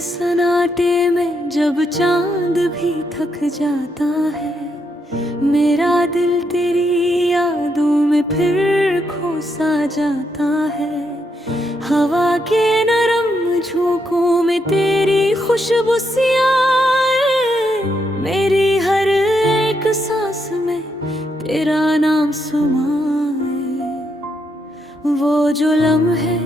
सन्नाटे में जब चांद भी थक जाता है, मेरा दिल तेरी यादों में फिर खो सा जाता है। हवा के नरम झोंकों में तेरी खुशबू सी आए, मेरी हर एक सांस में तेरा नाम सुनाए। वो जो लम्हे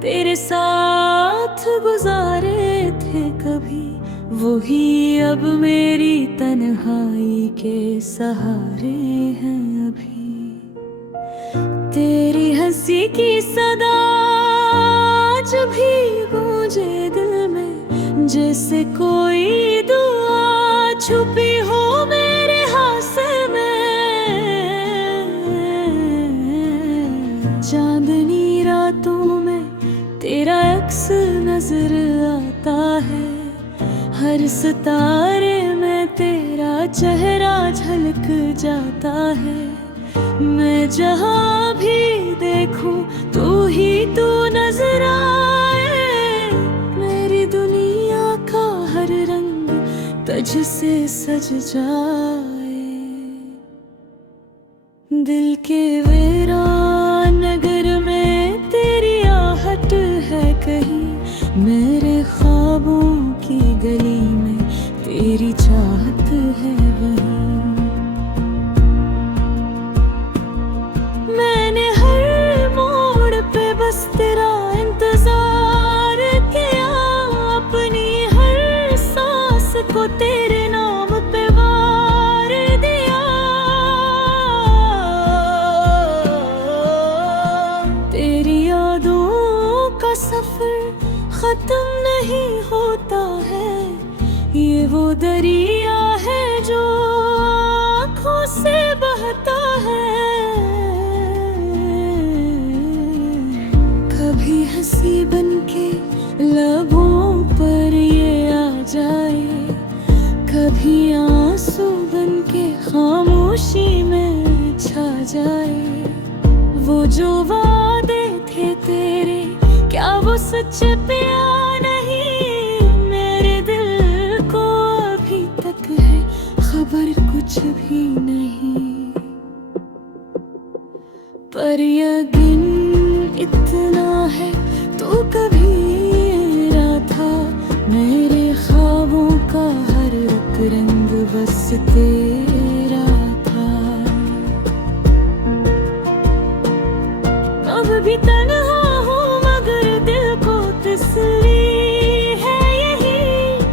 तेरे साथ गुजारे थे कभी, वही अब मेरी तन्हाई के सहारे हैं अभी। तेरी हंसी की सदा आज भी गूंजे दिल में, जैसे कोई दुआ छुपी हो मेरे हाथ में। चांदनी रातों में तेरा अक्स नजर आता है, हर सितारे में तेरा चेहरा झलक जाता है। मैं जहाँ भी देखूं तू ही तू नजर आए, मेरी दुनिया का हर रंग तुझ से सज जाए। दिल के वीरान नगर में तेरी आहट है कहीं, मेरे ख्वाबों की गली में तेरी चाहत है वहीं। मैंने हर मोड़ पे बस तेरा इंतजार किया, अपनी हर सांस को तेरे नाम पे वार दिया। तेरी यादों का सफर खत्म नहीं होता है, ये वो दरिया है जो आँखों से बहता है। कभी हंसी बनके लबों पर ये आ जाए, कभी आंसू बनके खामोशी में छा जाए। वो जो वादे थे तेरे क्या वो सच्चे पिया नहीं, मेरे दिल को अभी तक है खबर कुछ भी नहीं। पर यकीन इतना है तू कभी मेरा था, मेरे ख्वाबों का हर एक रंग बस तेरा था। अब भी तन्हा तसली है यही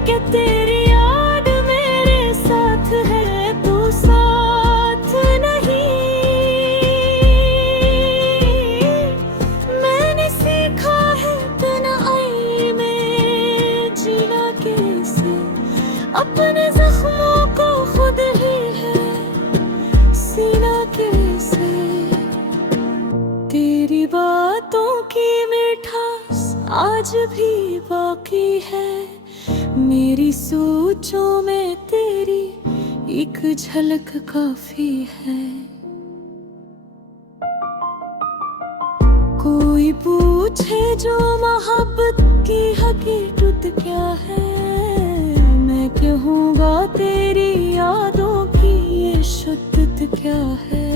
कि तेरी याद मेरे साथ है, तू साथ नहीं। मैंने सीखा है तन्हाई में जीना कैसे, अपने जख्मों को खुद ही है सीना कैसे। तेरी बातों की मिठास आज भी बाकी है, मेरी सोचों में तेरी एक झलक काफी है। कोई पूछे जो मोहब्बत की हकीकत क्या है, मैं कहूँगा तेरी यादों की ये शिद्दत क्या है।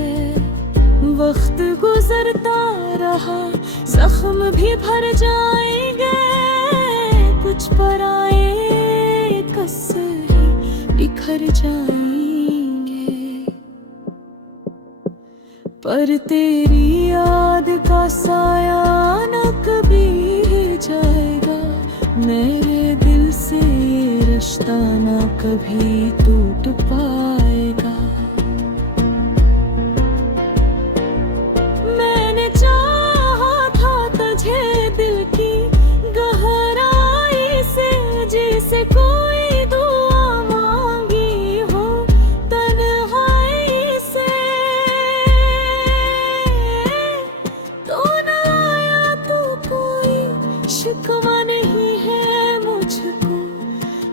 वक्त गुजरता रहा जख्म भी भर जाएंगे, कुछ पराए कस्से ही बिखर जाएंगे। पर तेरी याद का साया न कभी जाएगा, मेरे दिल से ये रिश्ता न कभी टूट पाएगा। जिसे कोई दुआ मांगी हो तन्हाई से, तो न आया तो कोई शिकवा नहीं है मुझको,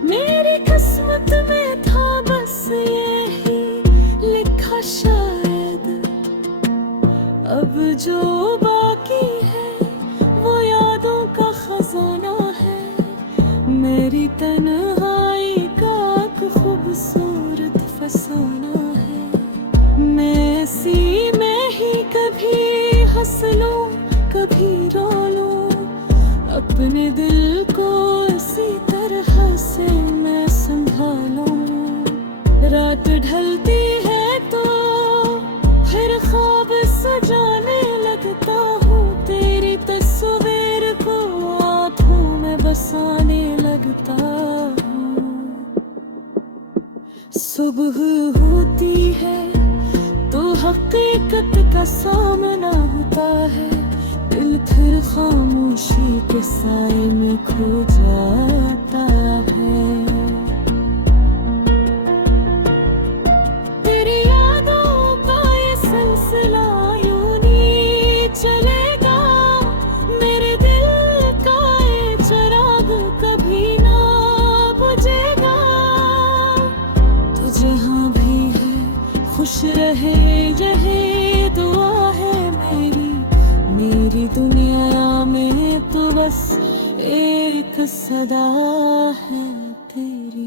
मेरी किस्मत में था बस यही लिखा शायद। अब जो बाकी है वो यादों का खजाना है, मैं मेरी तन्हाई का एक खूबसूरत फसाना है। मैं इसी में ही कभी हंस लूं कभी रो लूं, अपने दिल को इसी तरह से मैं संभालूं। रात ढलती है तो फिर ख्वाब सजाने लगता हूँ, तेरी तस्वीर को आँखों में बसाने लगता हूँ। सुबह होती है तो हकीकत का सामना होता है, दिल फिर खामोशी के साए में खो जाता है। तेरी यादों का ये सिलसिला यूं नहीं चलेगा, मेरे दिल का ये चिराग कभी ना बुझेगा। तू जहाँ भी है खुश रहे यही दुआ है मेरी, मेरी दुनिया में तो बस एक सदा है तेरी।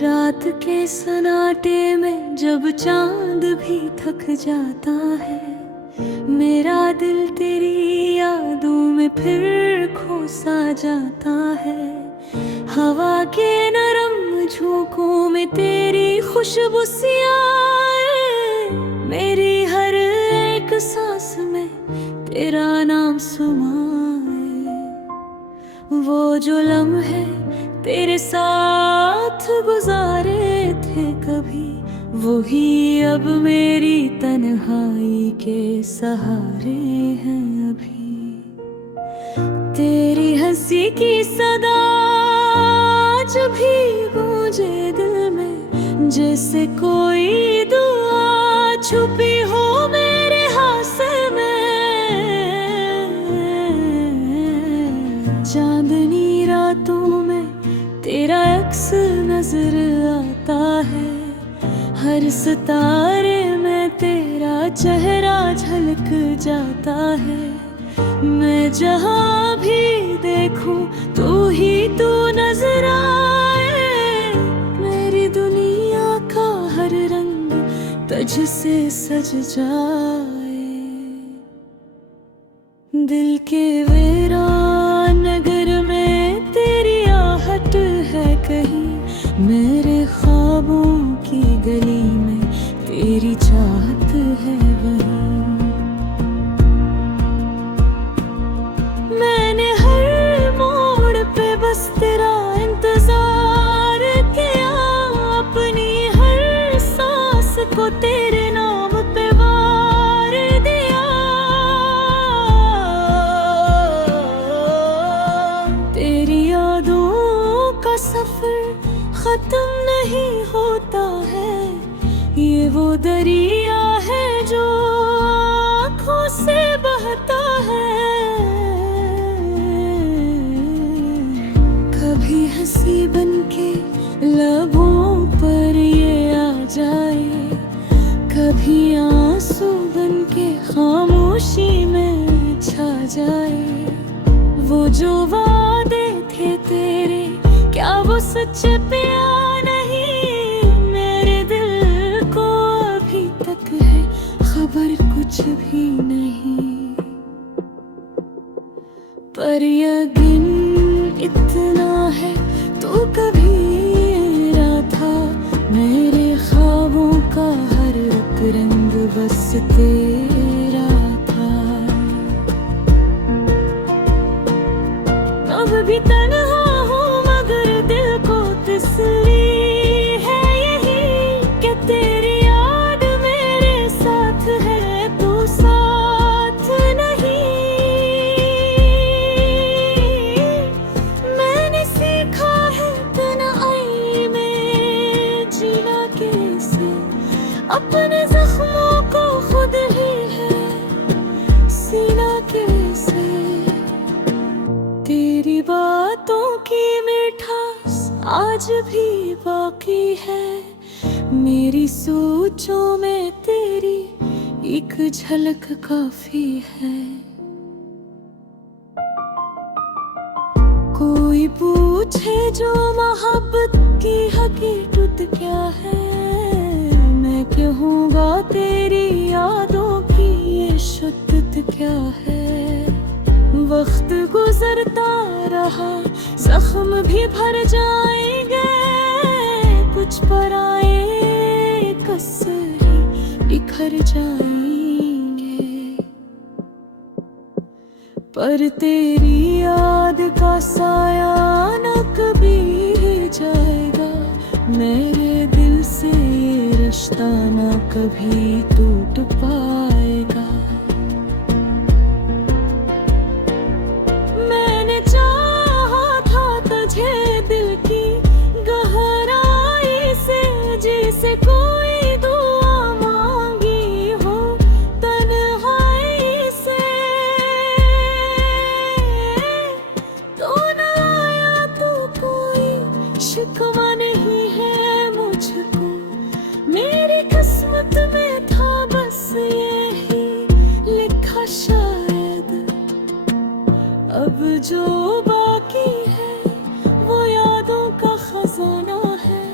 रात के सन्नाटे में जब चांद भी थक जाता है, मेरा दिल तेरी यादों में फिर खो सा जाता है। हवा के नरम झोंकों में तेरी खुशबू सी आए, मेरी हर एक सांस में तेरा नाम समाए। वो जो लम्हे तेरे साथ गुजारे थे कभी, वही अब मेरी तन्हाई के सहारे हैं अभी। तेरी हंसी की सदा आज भी गूंजे दिल में, जैसे कोई दुआ छुपी हो मेरे हाथ में। चांदनी रातों में तेरा अक्स नजर आता है, हर सितारे में तेरा चेहरा झलक जाता है। मैं जहाँ भी देखूं तू ही तू नजर आए, मेरी दुनिया का हर रंग तुझ से सज जाए। दिल के वीरान नगर में तेरी आहट है कहीं, मेरे ख्वाबों की गली में तेरी चाहत है वहीं। मैंने हर मोड़ पे बस तेरा इंतजार किया, अपनी हर सांस को तेरे नाम पे वार दिया। तेरी यादों का सफर खत्म नहीं होता है, ये वो दरिया है जो आँखों से बहता है। कभी हंसी बनके लबों पर ये आ जाए, कभी आंसू बनके खामोशी में छा जाए। वो जो वादे थे तेरे क्या वो सच्चे पिया नहीं, मेरे दिल को अभी तक है खबर कुछ भी नहीं। पर यकीन इतना है तू कभी मेरा था, मेरे ख्वाबों का हर एक रंग बस तेरा था। अब भी तन्हा हूँ मगर दिल को तसल्ली है यही, कि तेरी याद मेरे साथ है तू साथ नहीं। मैंने सीखा है तन्हाई में जीना कैसे, अपने जख्म आज भी बाकी है। मेरी सोचों में तेरी एक झलक काफी है। कोई पूछे जो मोहब्बत की हकीकत क्या है, मैं कहूँगा तेरी यादों की ये शिद्दत क्या है। वक्त गुजरता रहा, जख्म भी भर जाएंगे, कुछ पराए कसरे बिखर जाएंगे, पर तेरी याद का साया न कभी जाएगा। मेरे दिल से ये रिश्ता न कभी टूट पाएगा। मैंने चाहा था तुझे दिल की गहराई से, जिसे कोई दुआ मांगी हो तन्हाई से, तो न आया तो कोई शिकवा नहीं है मुझको। मेरी किस्मत में था बस यही लिखा शायद, अब जो बाकी है वो यादों का खजाना है।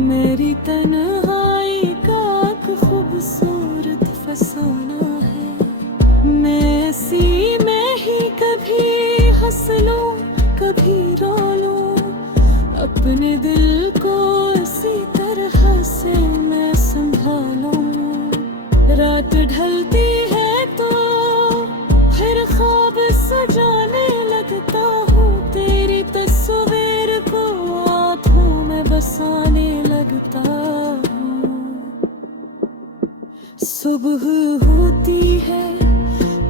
मेरी तन्हाई का एक खूबसूरत फसाना है। मैं इसी में ही कभी हंस लूं कभी रो लूं, अपने दिल को इसी तरह से मैं संभालूं। रात ढलती है तो फिर ख्वाब सजाने लगता हूँ, तेरी तस्वीर को आँखों में बसाने लगता हूँ। सुबह होती है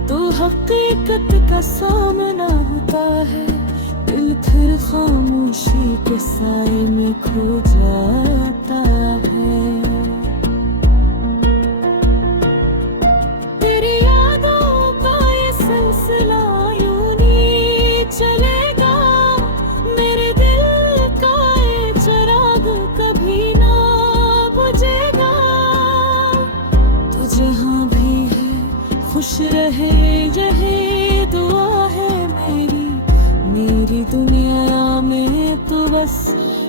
तो हकीकत का सामना होता है, दिल फिर खामोशी के साए में खो जाता है। तेरी यादों का ये सिलसिला यूं ही चलेगा, मेरे दिल का ये चिराग कभी ना बुझेगा। तू जहाँ भी है खुश रहे यही दुआ है मेरी। मेरी दुनिया में तो बस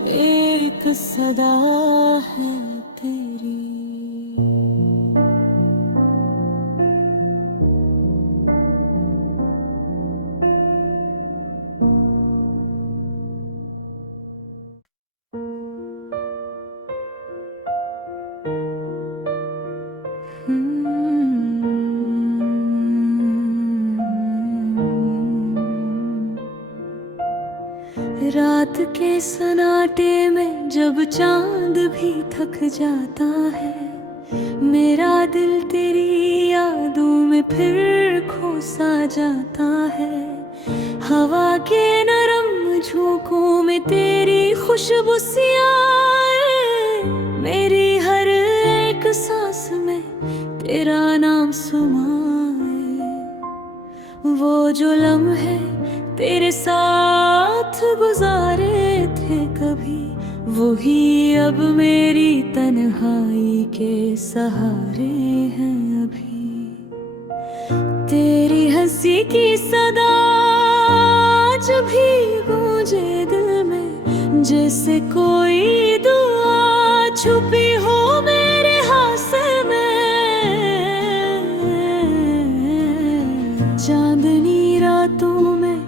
एक सदा है तेरी। रात के सन्नाटे में जब चांद भी थक जाता है, मेरा दिल तेरी यादों में फिर खो सा जाता है। हवा के नरम झोंकों में तेरी खुशबू सी आए, मेरी हर एक सांस में तेरा नाम समाए। वो जो लम्हे तेरे साथ गुजारे थे कभी, वही अब मेरी तन्हाई के सहारे हैं अभी। तेरी हंसी की सदा आज भी गूंजे दिल में, जैसे कोई दुआ छुपी हो मेरे हाथ में। चांदनी रातों में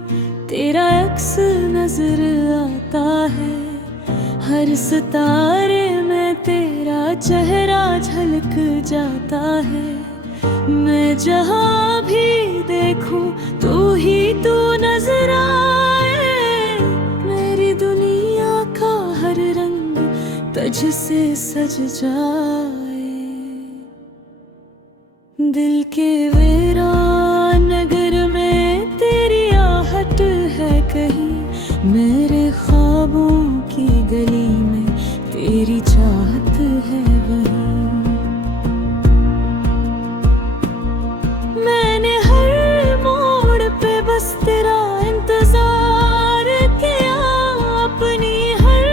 तेरा अक्स नजर आता है, हर सितारे में तेरा चेहरा झलक जाता है। मैं जहाँ भी देखूं तू ही तू नजर आए, मेरी दुनिया का हर रंग तुझ से सज जाए। दिल के वीरान नगर में तेरी आहट है कहीं, मेरे ख्वाबों की गली में तेरी चाहत है वहीं। मैंने हर मोड़ पे बस तेरा इंतजार किया, अपनी हर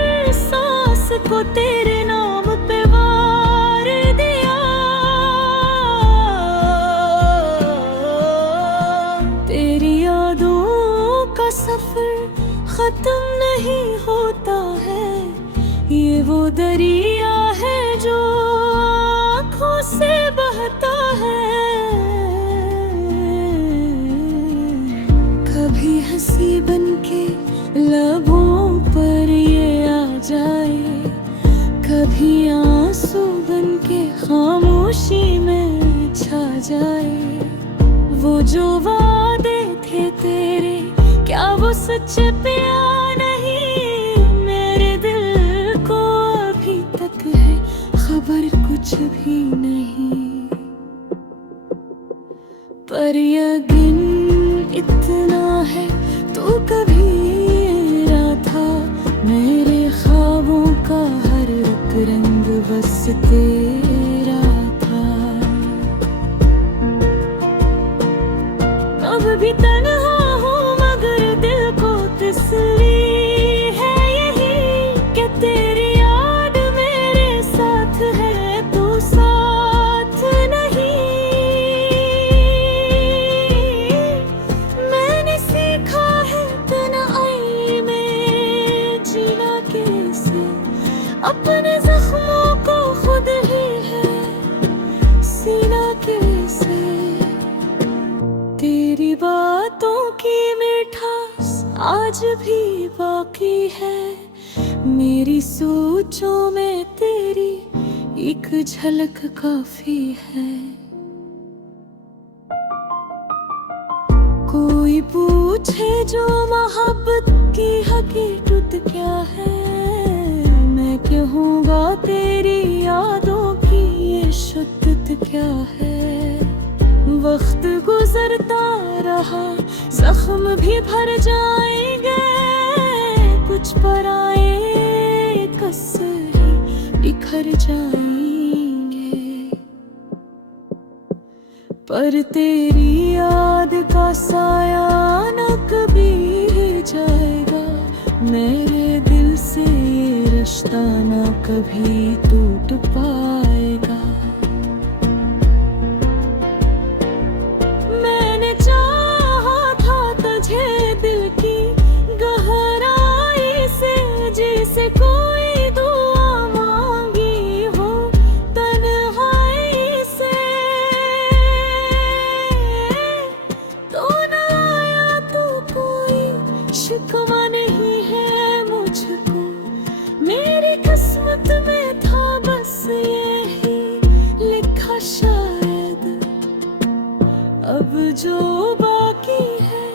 जाए। वो जो वादे थे तेरे, क्या वो सच्चे पिया नहीं? मेरे दिल को अभी तक है खबर कुछ भी नहीं। पर यकीन इतना है, तू कभी ना था मेरे ख्वाबों का हर एक रंग बस तेरा था। अब भी तन्हा हूँ मगर दिल को तसल्ली है यही कि तेरी याद मेरे साथ है, तू साथ नहीं। मैंने सीखा है तन्हाई में जीना कैसे, अपने जख्मों को खुद ही है सीना कैसे। तेरी बातों की मिठास आज भी बाकी है, मेरी सोचों में तेरी एक झलक काफी है। कोई पूछे जो मोहब्बत की हकीकत क्या है, मैं कहूँगा तेरी यादों की ये शिद्दत क्या है। वक्त गुजरता रहा, जख्म भी भर जाएंगे, कुछ पराए कसर बिखर जाएंगे। पर तेरी याद का साया न कभी जाएगा, मेरे दिल से ये रिश्ता न कभी टूट पाएगा। से कोई दुआ मांगी हो तन्हाई से, तो न आया तो कोई शिकवा नहीं है मुझको। मेरी किस्मत में था बस यही लिखा शायद, अब जो बाकी है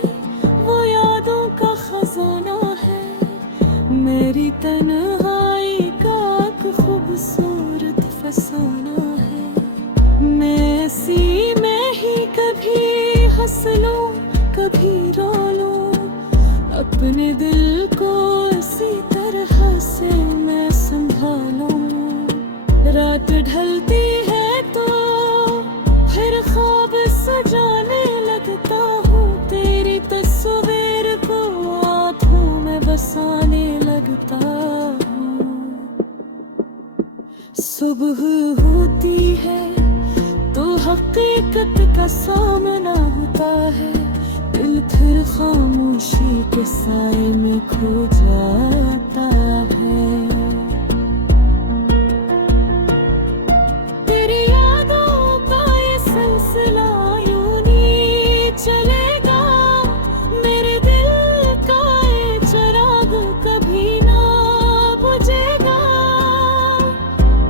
वो यादों का खजाना है। मेरी तन्हाई का एक खूबसूरत फसाना है, मैं इसी में ही कभी हंस लूं कभी रो लूं, अपने दिल को इसी तरह से मैं संभालूं। रात ढलती है तो फिर ख्वाब सजाने लगता हूँ, तेरी तस्वीर को आँखों में बसाने लगता हूँ। सुबह होती है तो हकीकत का सामना होता है, दिल फिर खामोशी के साए में खो जाता है। तेरी यादों का ये सिलसिला यूं ही चलेगा, मेरे दिल का ये चिराग कभी ना बुझेगा।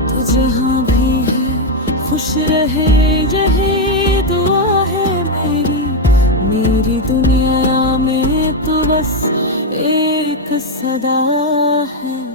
तू जहाँ भी है खुश रहे यही दुआ है मेरी, मेरी दुनिया में तो बस एक सदा है।